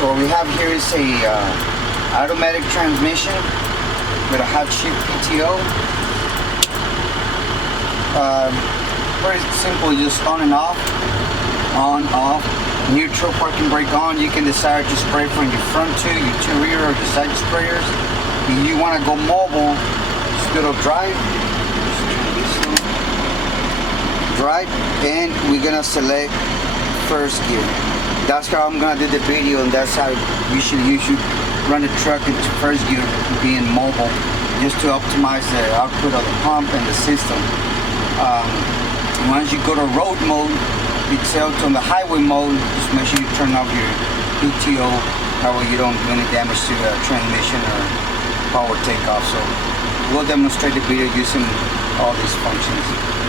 So what we have here is a automatic transmission with a hot shift PTO. Pretty simple, just on and off, on, off. Neutral, parking brake on. You can decide to spray from your front two, your two rear, or the side sprayers. If you want to go mobile, just go to drive. Drive, and we're gonna select first gear. That's how I'm gonna do the video, and that's how usually you should run the truck into first gear, being mobile, just to optimize the output of the pump and the system. Once you go to road mode, it tells on the highway mode, just make sure you turn off your PTO, that way you don't do any damage to the transmission or power takeoff. So we'll demonstrate the video using all these functions.